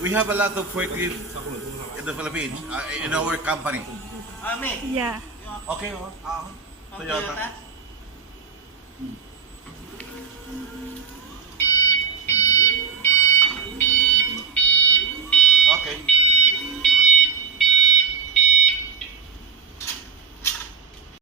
We have a lot of forklift in the Philippines, in our company. Yeah. Okay, Toyota.